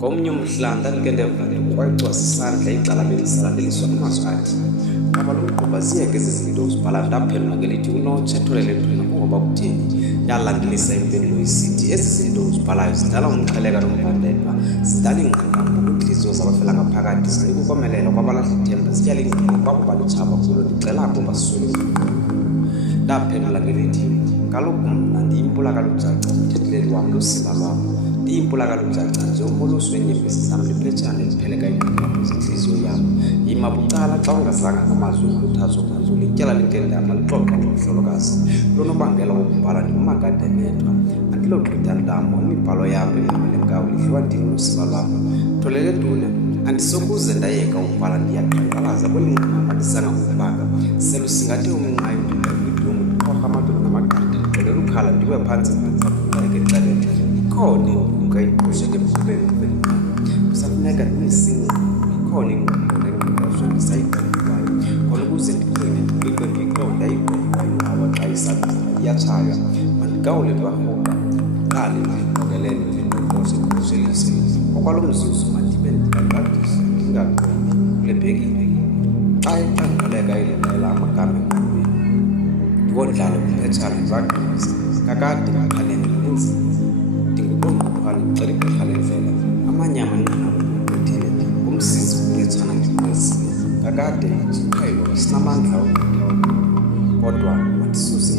Komnye umhlanga ndike ndeva kwayicwasa isandla icala belisalandeliswa amazwi athi abalumgquba ziyeke ezi zinto uzibhala ndaphendula ngelithi unotshe etholele entweni kungoba kutheni yalandelisa impendulo isithi ezi zinto uzibhalayo zidala umqheleka nomvandedwa zidala ingqaqambo kwintliziyo zabafela ngaphakathi zinika ukomelela kwabalahla ithemba zityala ingqondo kwabo balitshaba kulo ndicela kuba siswele ndaphendula ngelithi kaloku mna ndiyimpulakalo jaca umthethileli wam lusiba lwam ndiyimpulakalo jaca nje umolusi weenyembezi zam liphetshana elipheleka ingqaqambo zentliziyo yam yima bucala xa ungazanga ngamazwi okhuthazo kanzulu ityala lenkendama lixoxa ngomhlolokazi lonobangela wokubhala ndingumagademethwa andilogqitha ndamo imibhalo yam enqamelenkawu lidliwa ndim nosiba lwam tholele dune andisokuze ndayeka ukubhala ndiyaqhankqalaza kweli nqanaba ndisanga ngokubaka selusingathe umnqayo ndidungu ndiqorha amadolo namagqirha ndixelela ukhala ndiwe phantsi ecaleni ikhona inguka iqushe ngemvubeni kusafuneka ndinesinqa ikhona inguka ndisayigqibwayo khona ukuze ndiqine ndiqonda ayigqibwayo awa xa isaqina iyatshaya mandigawule lwarhoba qale ndiqokelele ndinokose ndikuselise okwalo mzuzu mandibe ndingaqadisa ndingaqondi kulebhekile xa iqanqaleka ilenqela amagama engqondweni ndiwondlalo kuphetshana ndibaqinisa kakade ngaqalene nenzima ndinguqongqophane ndicela igqirha lendlela amanye amanqanaba ndikuthile ngumsizi kuphetshana ndiqesile kakade ijiqhelo sinamandla kodwa mandisuse